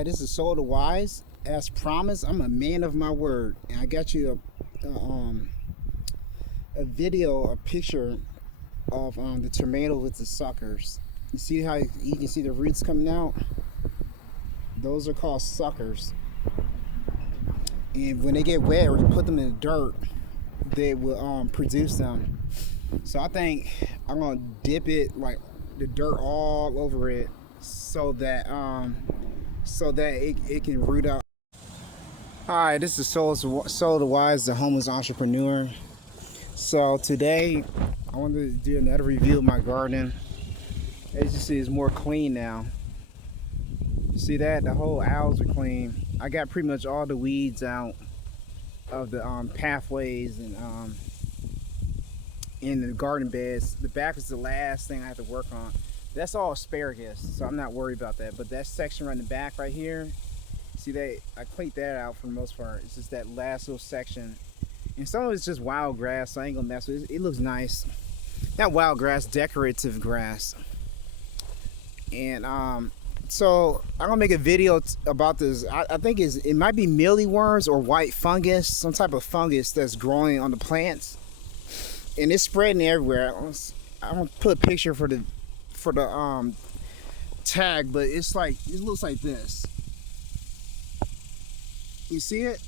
Hi, this is Soul the Wise. As promised, I'm a man of my word, and I got you a video, a picture of the tomato with the suckers. You see how you can see the roots coming out? Those are called suckers. And when they get wet or you put them in the dirt, they will produce them. So I think I'm gonna dip it, like the dirt all over it, so that it can root out. Hi, this is Soul the Wise, the homeless entrepreneur. So today I wanted to do another review of my garden. As you see, it's more clean now. See that? The whole aisles are clean. I got pretty much all the weeds out of the pathways and in the garden beds. The back is the last thing I have to work on. That's all asparagus, so I'm not worried about that. But that section right in the back right here, see that? I cleaned that out for the most part. It's just that last little section. And some of it's just wild grass, so I ain't gonna mess with it. It looks nice. Not wild grass, decorative grass. And so I'm gonna make a video about this. I think it might be mealyworms or white fungus, some type of fungus that's growing on the plants. And it's spreading everywhere. I'm gonna put a picture for the tag, but it looks like this. You see it?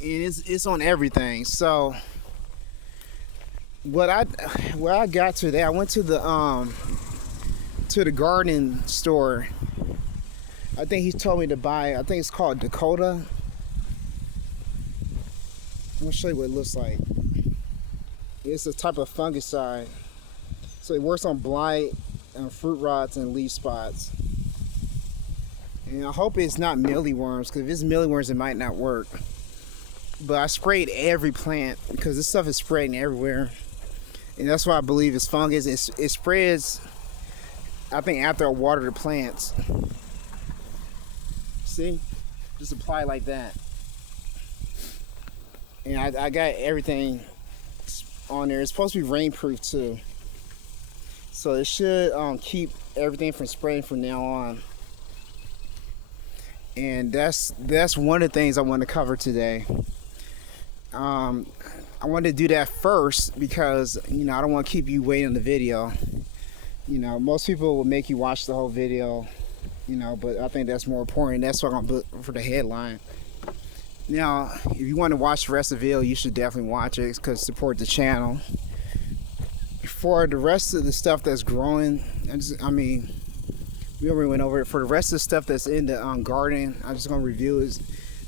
And it's on everything. So what I got today, I went to the garden store. I think he told me to buy, I think it's called Dakota. I'm gonna show you what it looks like. It's a type of fungicide. So it works on blight and fruit rots and leaf spots. And I hope it's not mealyworms, because if it's mealyworms it might not work. But I sprayed every plant because this stuff is spreading everywhere. And that's why I believe it's fungus. It spreads, I think, after I water the plants. See? Just apply like that. And I got everything on there. It's supposed to be rainproof too. So it should keep everything from spraying from now on. And that's one of the things I want to cover today. I wanted to do that first because, you know, I don't want to keep you waiting on the video. You know, most people will make you watch the whole video, you know, but I think that's more important. That's what I'm going to put for the headline. Now, if you want to watch the rest of the video, you should definitely watch it because support the channel. For the rest of the stuff that's growing, we already went over it. For the rest of the stuff that's in the garden, I'm just going to review it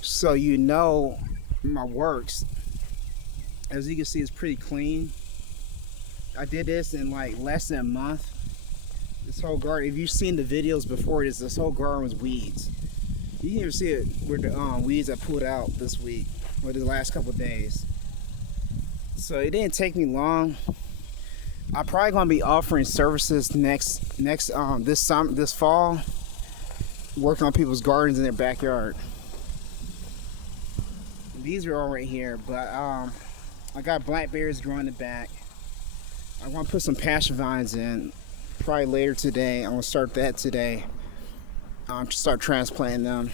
so you know my works. As you can see, it's pretty clean. I did this in like less than a month. This whole garden, if you've seen the videos before this whole garden was weeds. You can even see it with the weeds I pulled out this week, or the last couple of days. So it didn't take me long. I'm probably gonna be offering services this fall, working on people's gardens in their backyard. These are all right here, but I got blackberries growing in the back. I want to put some passion vines in probably later today. I'm gonna start that today. To start transplanting them.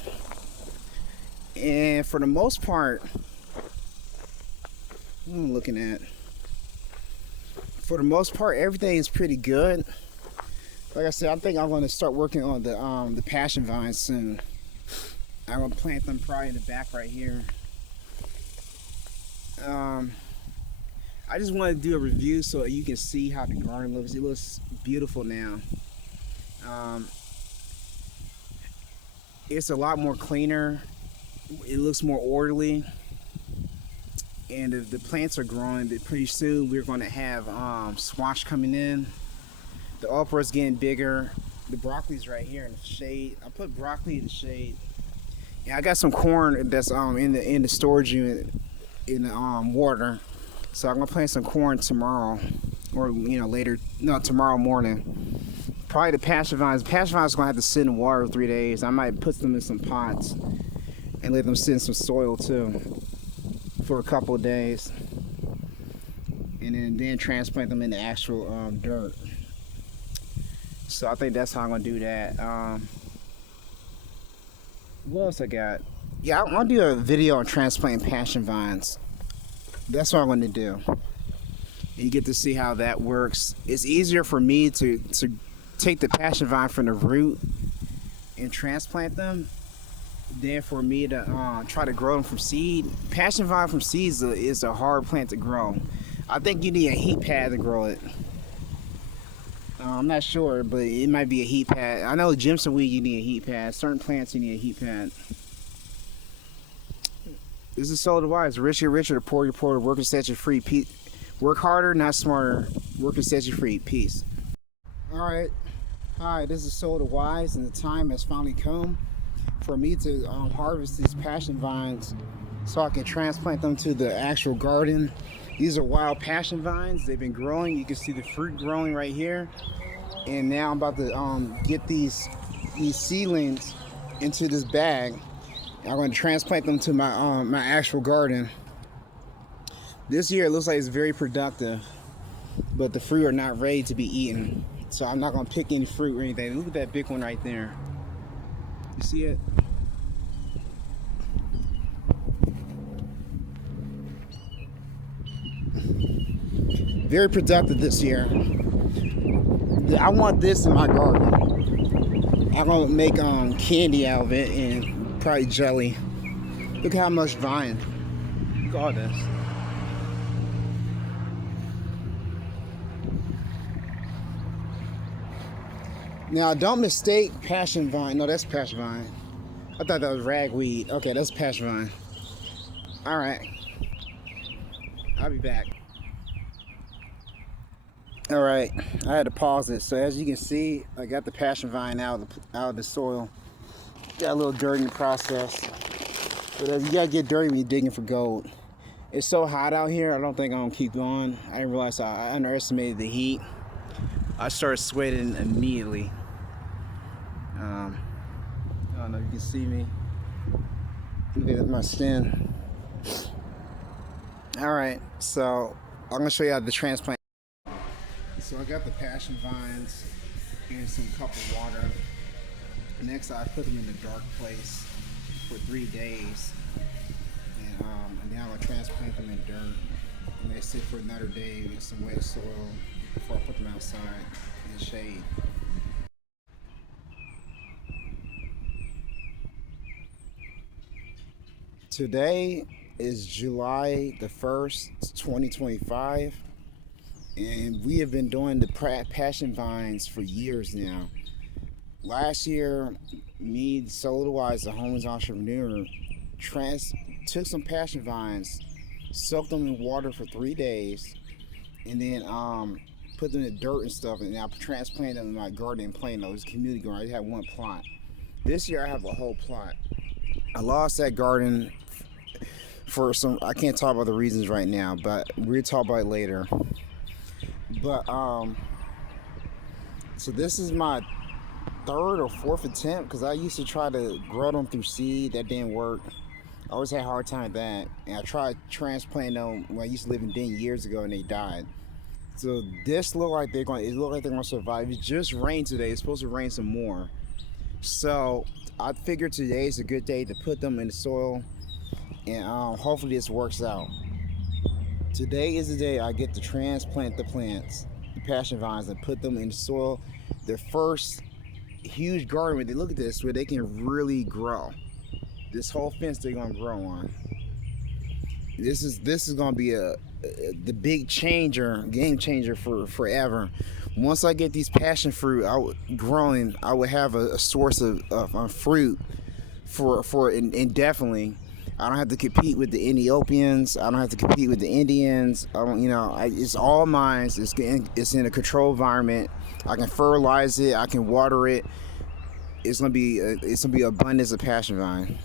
And for the most part, what I'm looking at, for the most part, everything is pretty good. Like I said, I think I'm going to start working on the passion vines soon. I'm going to plant them probably in the back right here. I just want to do a review so you can see how the garden looks. It looks beautiful now. It's a lot more cleaner. It looks more orderly. And the plants are growing, but pretty soon we're going to have squash coming in. The okra's getting bigger. The broccoli's right here in the shade. I put broccoli in the shade. Yeah, I got some corn that's in the storage unit in the water. So I'm gonna plant some corn tomorrow, or tomorrow morning. Probably the passion vines. Passion vines gonna have to sit in water for 3 days. I might put them in some pots and let them sit in some soil too for a couple of days, and then transplant them in the actual dirt. So I think that's how I'm gonna do that. What else I got? Yeah, I want to do a video on transplanting passion vines. That's what I want to do. And you get to see how that works. It's easier for me to take the passion vine from the root and transplant them than for me to try to grow them from seed. Passion vine from seeds is a hard plant to grow. I think you need a heat pad to grow it. I'm not sure, but it might be a heat pad. I know Jimson weed you need a heat pad. Certain plants you need a heat pad. This is Soul to Wise. Rich get richer, the poor get poorer. Work and set you free. Work harder, not smarter. Work and set you free. Peace. All right. Hi, this is Soul to Wise, and the time has finally come for me to harvest these passion vines so I can transplant them to the actual garden. These are wild passion vines. They've been growing. You can see the fruit growing right here. And now I'm about to get these seedlings into this bag. I'm going to transplant them to my my actual garden. This year it looks like it's very productive, but the fruit are not ready to be eaten. So I'm not going to pick any fruit or anything. Look at that big one right there. You see it? Very productive this year. I want this in my garden. I'm gonna make candy out of it and probably jelly. Look how much vine. Look at all this. Now don't mistake passion vine. No, that's passion vine. I thought that was ragweed. Okay, that's passion vine. All right. I'll be back. All right, I had to pause it. So as you can see, I got the passion vine out of the soil. Got a little dirt in the process. But you gotta get dirty when you're digging for gold. It's so hot out here, I don't think I'm gonna keep going. I didn't realize I underestimated the heat. I started sweating immediately. I don't know if you can see me. Look at my skin. All right, so I'm gonna show you how to transplant. So I got the passion vines in some cup of water. Next, I put them in a dark place for 3 days, and now I'm gonna transplant them in dirt. And they sit for another day in some wet soil before I put them outside in the shade. Today is July the 1st, 2025. And we have been doing the passion vines for years now. Last year, me, Soul to Wise, the homeless entrepreneur, took some passion vines, soaked them in water for 3 days, and then put them in dirt and stuff, and I transplanted them in my garden in Plano. It was a community garden. I just had one plot. This year I have a whole plot. I lost that garden for some, I can't talk about the reasons right now, but we'll talk about it later. But so this is my 3rd or 4th attempt, because I used to try to grow them through seed. That didn't work. I always had a hard time with that, and I tried transplanting them when I used to live in Denton years ago, and they died. So this look like they're gonna survive. It just rained today. It's supposed to rain some more. So I figured today is a good day to put them in the soil, and hopefully this works out. Today is the day I get to transplant the plants, the passion vines, and put them in the soil. Their first huge garden where they look at this, where they can really grow. This whole fence they're gonna grow on. This is gonna be the big changer, game changer for forever. Once I get these passion fruit growing, I would have a source of fruit for indefinitely. I don't have to compete with the Ethiopians. I don't have to compete with the Indians. I don't, it's all mine. It's in a controlled environment. I can fertilize it. I can water it. It's gonna be abundance of passion vine.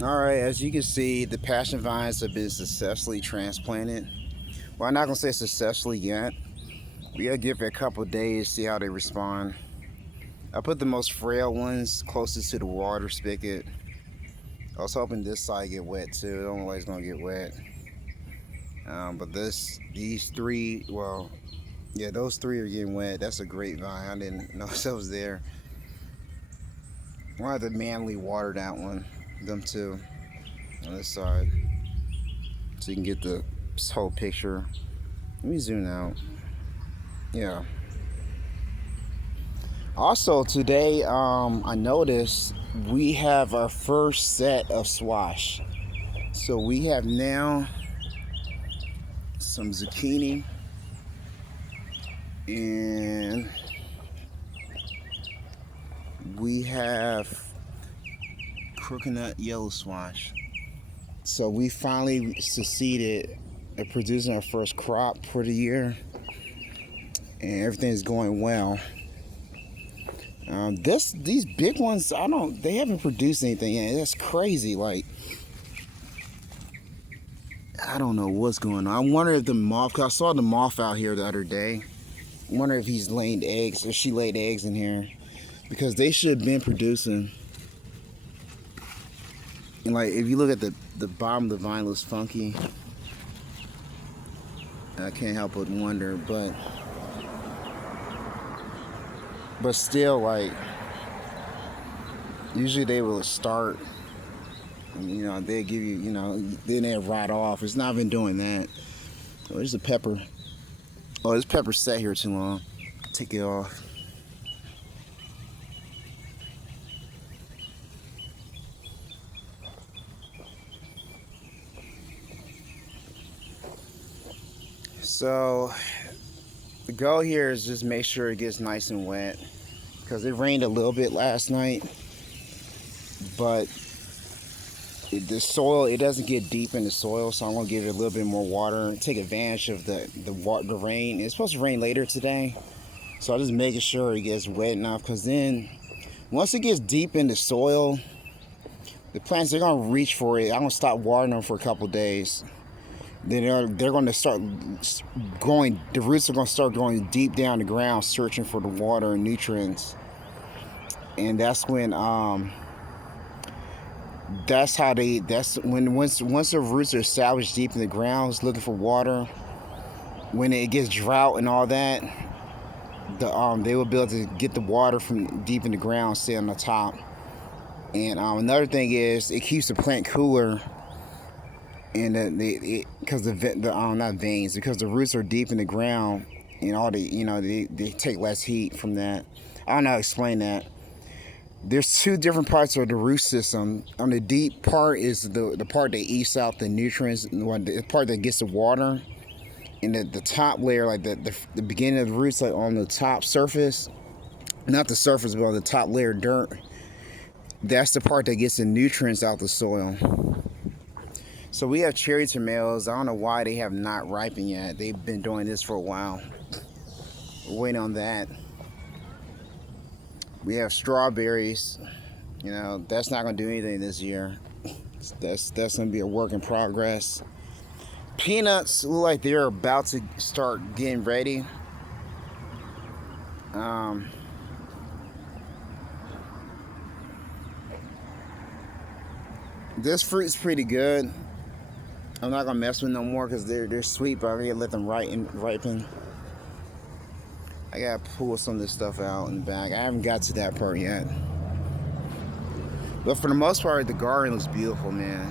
All right, as you can see, the passion vines have been successfully transplanted. Well, I'm not gonna say successfully yet. We gotta give it a couple of days, see how they respond. I put the most frail ones closest to the water spigot. I was hoping this side get wet too. I don't know why it's gonna get wet. But these 3, well, Yeah, those three are getting wet. That's a great vine. I didn't know that was there. We'll have to manually water that one. Them two on this side. So you can get the whole picture. Let me zoom out. Yeah. Also today, I noticed we have our first set of squash. So we have now some zucchini and we have coconut yellow squash. So we finally succeeded at producing our first crop for the year, and everything's going well. These big ones, they haven't produced anything yet. That's crazy. Like, I don't know what's going on. I wonder if the moth, 'cause I saw the moth out here the other day. I wonder if he's laying eggs, or she laid eggs in here, because they should have been producing. And like, if you look at the bottom of the vine, looks funky. I can't help but wonder, but still, like, usually they will start, and they give you, then they rot off. It's not been doing that. Oh, there's a pepper. Oh, this pepper sat here too long. Take it off. So the goal here is just make sure it gets nice and wet, because it rained a little bit last night, but the soil, it doesn't get deep in the soil, so I'm gonna give it a little bit more water and take advantage of the rain. It's supposed to rain later today, so I'm just making sure it gets wet enough, because then once it gets deep in the soil, the plants, they're gonna reach for it. I'm gonna stop watering them for a couple days. Then they're going to start going. The roots are going to start going deep down the ground, searching for the water and nutrients. And that's when once the roots are established deep in the ground, looking for water. When it gets drought and all that, they will be able to get the water from deep in the ground, stay on the top. And another thing is, it keeps the plant cooler. And because not veins, because the roots are deep in the ground, and they take less heat from that. I don't know how to explain that. There's two different parts of the root system. On the deep part is the part that eats out the nutrients, the part that gets the water, and the top layer, like the beginning of the roots, like on the top surface, not the surface, but on the top layer of dirt. That's the part that gets the nutrients out the soil. So we have cherry tomatoes. I don't know why they have not ripened yet. They've been doing this for a while. We're waiting on that. We have strawberries. That's not going to do anything this year. That's going to be a work in progress. Peanuts look like they're about to start getting ready. This fruit's pretty good. I'm not gonna mess with no more because they're sweet, but I gotta let them ripen. I gotta pull some of this stuff out in the back. I haven't got to that part yet. But for the most part, the garden looks beautiful, man.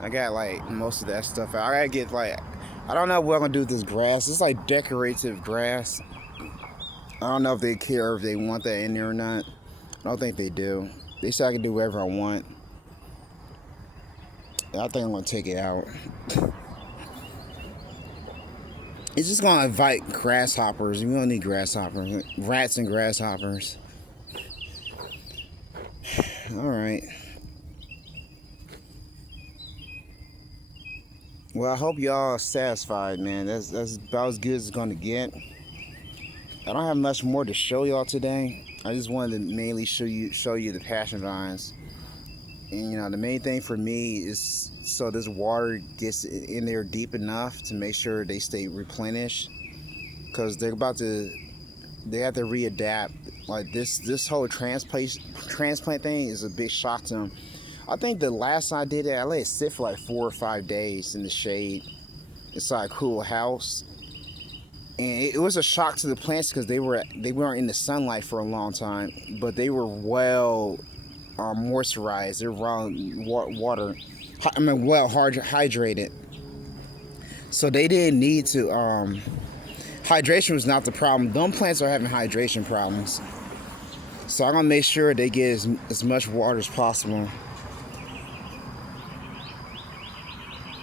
I got like most of that stuff out. I gotta get I don't know what I'm gonna do with this grass. It's like decorative grass. I don't know if they care if they want that in there or not. I don't think they do. They say I can do whatever I want. I think I'm gonna take it out. It's just gonna invite grasshoppers. We don't need grasshoppers. Rats and grasshoppers. Alright. Well, I hope y'all are satisfied, man. That's about as good as it's gonna get. I don't have much more to show y'all today. I just wanted to mainly show you the passion vines. And the main thing for me is so this water gets in there deep enough to make sure they stay replenished, because they have to readapt. Like this whole transplant thing is a big shock to them. I think the last time I did it, I let it sit for like 4 or 5 days in the shade inside a cool house. And it was a shock to the plants because they weren't in the sunlight for a long time, but they were well moisturized. They were around water, I mean, well hydrated. So they didn't need to. Hydration was not the problem. Them plants are having hydration problems. So I'm gonna make sure they get as much water as possible.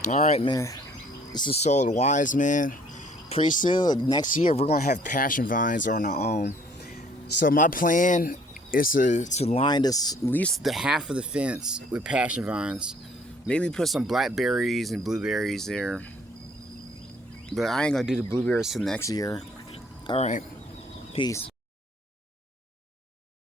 All right, man. This is Soul the Wise Man. Pretty soon, next year, we're gonna have passion vines on our own. So my plan is to line this at least the half of the fence with passion vines. Maybe put some blackberries and blueberries there. But I ain't gonna do the blueberries till next year. All right, peace.